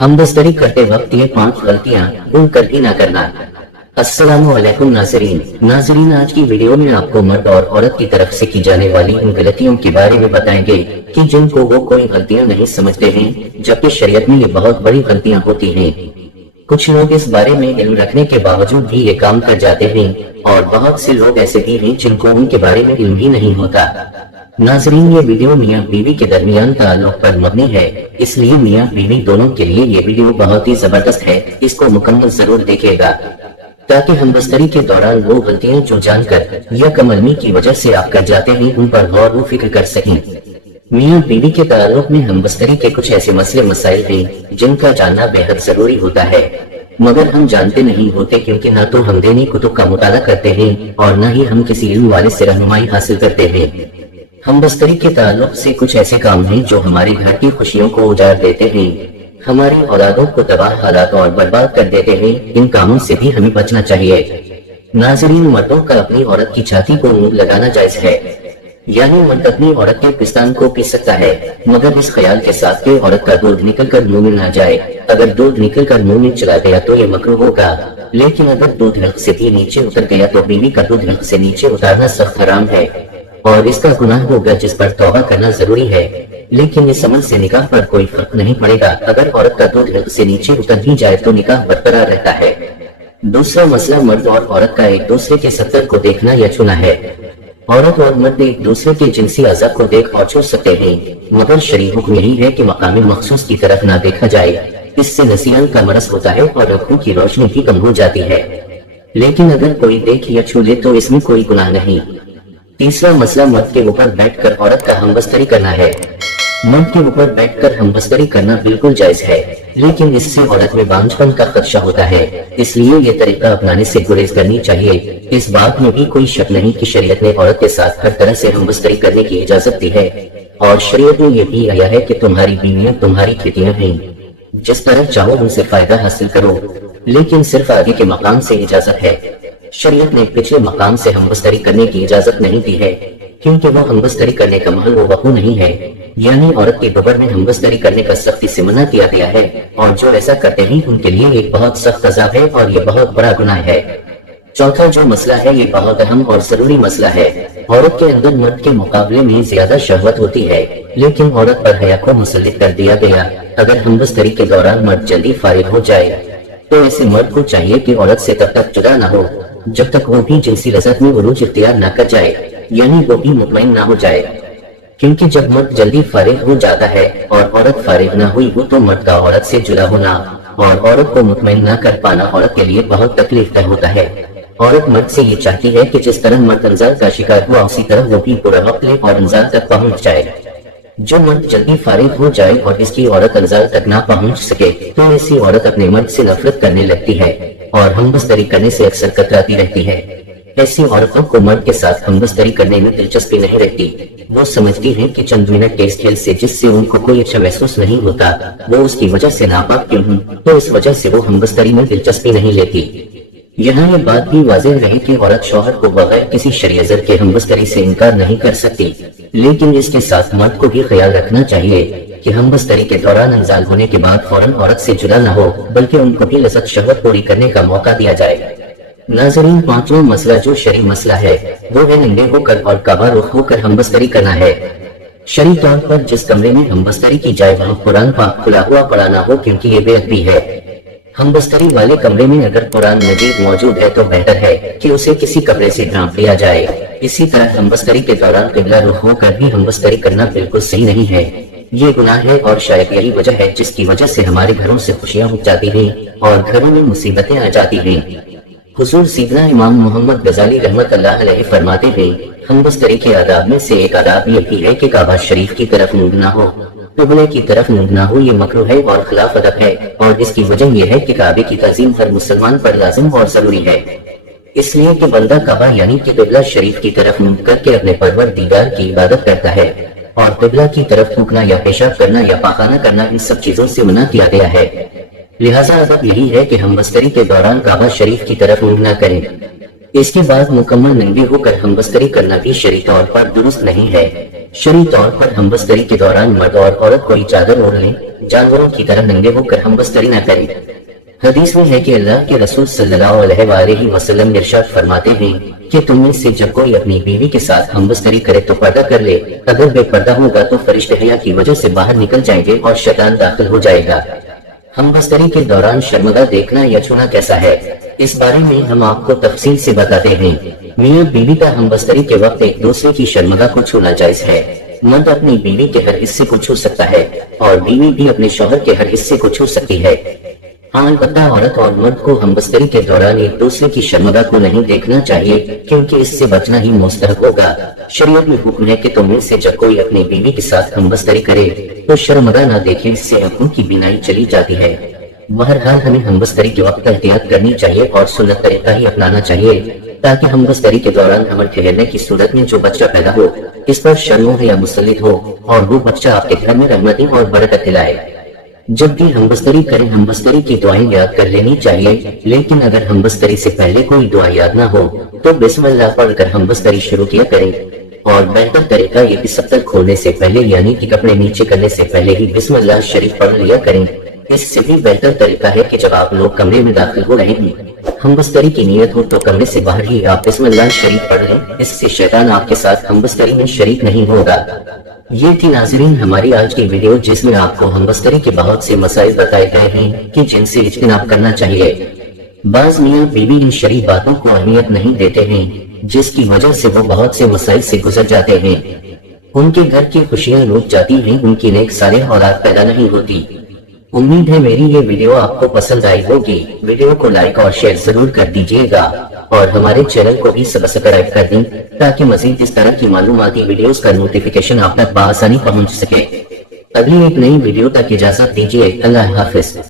हमदस्तरी करते वक्त ये 5 गलतियां भूल कर भी ना करना। अस्सलामुअलैकुम नाज़रीन, आज की वीडियो में आपको मर्द और औरत की तरफ से की जाने वाली उन गलतियों के बारे में बताएंगे कि जिनको वो कोई गलतियां नहीं समझते हैं, जबकि शरीयत में ये बहुत बड़ी गलतियां होती हैं। कुछ लोग इस बारे में इल्म रखने के बावजूद भी ये काम कर जाते हैं और बहुत से लोग ऐसे भी हैं जिनको उनके बारे में इल्म ही नहीं होता। नाज़रीन, ये वीडियो मियां बीवी के दरमियान ताल्लुक पर मबनी है, इसलिए मियां बीवी दोनों के लिए ये वीडियो बहुत ही जबरदस्त है। इसको मुकम्मल जरूर देखिएगा ताकि हमदस्तरी के दौरान वो गलतियां जो जानकर या कमलमी की वजह से आप कर जाते हैं उन पर गौर व फिक्र कर सकें। मियां बीवी के ताल्लुक में हमदस्तरी के कुछ ऐसे मसले मसाइल हैं जिनका जानना बेहद जरूरी होता है, मगर हम जानते नहीं होते क्योंकि ना तो हम दीनी कुतुब का मुताला करते हैं और न ही हम किसी इल्म वाले से रहनुमाई हासिल करते हैं। हमदस्तरी के ताल्लुक से कुछ ऐसे काम हैं जो हमारे घर की खुशियों को उजाड़ देते हैं, हमारी औलादों को तबाह हालात और बर्बाद कर देते हैं। इन कामों से भी हमें बचना चाहिए। नाज़रीन, मर्दों का अपनी औरत की छाती को मुंह लगाना जायज है, यानी मर्द अपनी औरत के पिस्तान को पी सकता है, मगर इस ख्याल के साथ कि औरत का दूध निकल कर मुंह में न जाए। अगर दूध निकल कर मुंह में चला गया तो ये मकरूह होगा, लेकिन अगर दूध हल्क से भी नीचे उतर गया तो बीवी का दूध हल्क से नीचे उतारना सख्त हराम है और इसका गुनाह होगा जिस पर तौबा करना जरूरी है। लेकिन इस अमल से निकाह पर कोई फर्क नहीं पड़ेगा। अगर औरत का दूध हल्क से नीचे उतर भी जाए तो निकाह बरकरार रहता है। दूसरा मसला मर्द और औरत का एक दूसरे के सत्तर को देखना या छूना है। औरत और मर्द एक दूसरे के जिनसी अज़ा को देख और छू सकते हैं, मगर शरई हुक्म यही है कि मकाम मखसूस की तरफ ना देखा जाए। इससे नसियान का मरस होता है और आँखों की रोशनी भी कम हो जाती है। लेकिन अगर कोई देख या छू ले तो इसमें कोई गुनाह नहीं। तीसरा मसला मर्द के ऊपर बैठकर औरत का हमबस्तरी करना है। मर्द के ऊपर बैठकर हमबस्तरी करना बिल्कुल जायज है, लेकिन इससे औरत में बांझपन का खदशा होता है, इसलिए ये तरीका अपनाने से गुरेज करनी चाहिए। इस बात में भी कोई शक नहीं कि शरीयत ने औरत के साथ हर तरह से हमबस्तरी करने की इजाजत दी है और शरीयत में ये भी आया है कि तुम्हारी बीवियां तुम्हारी खितियां हैं, जिस तरह चाहो उनसे फायदा हासिल करो, लेकिन सिर्फ आगे के मकाम से इजाजत है। शरीयत ने पिछले मकाम से हमबस्तरी करने की इजाजत नहीं दी है, क्योंकि वो हमबस्तरी करने का महल वो वक़ू नहीं है, यानी औरत के दुबर में हमबस्तरी करने का सख्ती से मना किया गया है और जो ऐसा करते हैं उनके लिए एक बहुत सख्त अज़ाब है और ये बहुत बड़ा गुनाह है। चौथा जो मसला है ये बहुत अहम और जरूरी मसला है। औरत के अंदर मर्द के मुकाबले में ज्यादा शहवत होती है, लेकिन औरत पर हया को मुसल्लित कर दिया गया। अगर हमबस्तरी के दौरान मर्द जल्दी फारिग हो जाए तो ऐसे मर्द को चाहिए कि औरत से तब तक जुदा न हो जब तक वो भी जिनसी लज़्ज़त में उरूज इख्तियार न कर जाए, यानी वो भी मुतमईन ना हो जाए। क्योंकि जब मर्द जल्दी फारिग हो जाता है और औरत फारिग ना हुई हो तो मर्द का औरत से जुदा होना और औरत को मुतमईन ना कर पाना औरत के लिए बहुत तकलीफ दह होता है। औरत मर्द से ये चाहती है कि जिस तरह मर्द अंजार का शिकार हुआ उसी तरह वो भी पूरा वक्त ले और अंजार तक पहुंच जाए। जो मर्द जल्दी फारिग हो जाए और इसकी औरत अंजार तक ना पहुंच सके तो ऐसी औरत अपने मर्द से नफरत करने लगती है और हमबस्तरी करने से अक्सर कतराती रहती है। ऐसी औरतों को मर्द के साथ हमबस्तरी करने में दिलचस्पी नहीं रहती। वो समझती हैं कि चंद मिनट के इस खेल से जिससे उनको कोई अच्छा महसूस नहीं होता वो उसकी वजह से नापाक क्यों हूँ, तो इस वजह से वो हमबस्तरी में दिलचस्पी नहीं लेती। यहाँ ये बात भी वाज़ेह रहे कि औरत शौहर को बगैर किसी शरियत के हमबस्तरी से इनकार नहीं कर सकती, लेकिन इसके साथ मर्द को भी ख्याल रखना चाहिए कि हमबस्तरी के दौरान अंजाल होने के बाद फौरन औरत से जुदा न हो, बल्कि उनको भी लज़्ज़त शहवत पूरी करने का मौका दिया जाए। नाज़रीन, पांचवा मसला जो शरई मसला है वो है नंगे होकर और काबा रुख होकर हमबस्तरी करना है। शरई तौर पर जिस कमरे में हमबस्तरी की जाए वहाँ कुरान पाक खुला हुआ पड़ा ना हो, क्योंकि ये बेअदबी है। हमबस्तरी वाले कमरे में अगर कुरान मजीद मौजूद है तो बेहतर है कि उसे किसी कपड़े से ढांप लिया जाए। इसी तरह हमबस्तरी के दौरान किबला रुख होकर भी हमबस्तरी करना बिल्कुल सही नहीं है। ये गुनाह है और शायद यही वजह है जिसकी वजह से हमारे घरों से खुशियां उठ जाती हैं और घरों में मुसीबतें आ जाती हैं। हुजूर सीदना इमाम मोहम्मद गजाली रहमतुल्लाह अलैहि फरमाते हैं, हमबस्तरी के आदाब में से एक आदाब ये भी है कि काबा शरीफ की तरफ मुंह ना हो, किबले की तरफ मुंह ना हो। ये मकरूह है और खिलाफ अदब है और इसकी वजह यह है कि काबे की तज़ीम हर मुसलमान पर लाजिम और जरूरी है, इसलिए कि बंदा काबा यानी कि किबला शरीफ की तरफ मुंह करके अपने परवरदिगार की इबादत करता है और किबला की तरफ थूकना या पेशाब करना या पाखाना करना इन सब चीजों से मना किया गया है। लिहाजा अदब यही है कि हमबस्तरी के दौरान काबा शरीफ की तरफ मुंह न करें। इसके बाद मुकम्मल नंगे होकर हमबस्तरी करना भी शरई तौर पर दुरुस्त नहीं है। शरई तौर पर हमबस्तरी के दौरान मर्द और औरत कोई चादर ओढ़ लें, जानवरों की तरह नंगे होकर हमबस्तरी न करें। हदीस में है कि अल्लाह के रसूल सल्लल्लाहु अलैहि वसल्लम इरशाद फरमाते हैं कि तुम में से जब कोई अपनी बीवी के साथ हमबस्तरी करे तो पर्दा कर ले, अगर बेपर्दा होगा तो फरिश्ते हया की वजह से बाहर निकल जाएंगे और शैतान दाखिल हो जाएगा। हमबस्तरी के दौरान शर्मगा देखना या छूना कैसा है, इस बारे में हम आपको तफसील से बताते हैं। मियां बीवी का हमबस्तरी के वक्त एक दूसरे की शर्मगा को छूना जायज है। मर्द अपनी बीवी के हर हिस्से को छू सकता है और बीवी भी अपने शौहर के हर हिस्से को छू सकती है। हाँ, अलबत्ता औरत और मर्द को हमबस्तरी के दौरान एक दूसरे की शर्मगा को नहीं देखना चाहिए, क्योंकि इससे बचना ही मुस्तहब होगा। शरीयत में हुक्म है कि तुम में से जब कोई अपनी बीवी के साथ हमबस्तरी करे तो शर्मगा न देखे, इससे हक़ों की बिनाई चली जाती है। बहरहाल हमें हमबस्तरी के वक्त एहतियात करनी चाहिए और सुन्नत तरीका ही अपनाना चाहिए, ताकि हमबस्तरी के दौरान हमल ठहरने की सूरत में जो बच्चा पैदा हो इस पर शर्म या मुसल्लित हो और वो बच्चा आपके घर में रहमतें और बरकत लाए। जब भी हमबस्तरी करें, हमबस्तरी की दुआएं याद कर लेनी चाहिए, लेकिन अगर हमबस्तरी से पहले कोई दुआ याद ना हो तो बिस्मिल्लाह पढ़कर हमबस्तरी शुरू किया करें। और बेहतर तरीका ये कि सत्तर खोलने से पहले यानी कि कपड़े नीचे करने से पहले ही बिस्मिल्लाह शरीफ पढ़ लिया करें। इससे भी बेहतर तरीका है कि जब आप लोग कमरे में दाखिल हो रहे हैं, हमबस्तरी की नीयत हो तो कमरे से बाहर ही आप बिस्मिल्लाह शरीफ पढ़ लें, इससे शैतान आपके साथ हमबस्तरी में शरीक नहीं होगा। ये थी नाज़रीन हमारी आज की वीडियो, जिसमें आपको हमबस्तरी के बहुत से मसाइल बताए गए हैं कि जिनसे इज्तिनाब करना चाहिए। बाज मियां बीवी इन शरीफ बातों को अहमियत नहीं देते हैं, जिसकी वजह से वो बहुत से मसाइल से गुजर जाते हैं। उनके घर की खुशियां लूट जाती हैं, उनकी नेक सालेह औलाद पैदा नहीं होती। उम्मीद है मेरी ये वीडियो आपको पसंद आई होगी। वीडियो को लाइक और शेयर जरूर कर दीजिएगा और हमारे चैनल को भी सब्सक्राइब कर दें, ताकि मजीद इस तरह की मालूमाती वीडियोस का नोटिफिकेशन आप तक बआसानी पहुंच सके। अगली एक नई वीडियो तक इजाजत दीजिए। अल्लाह हाफिज।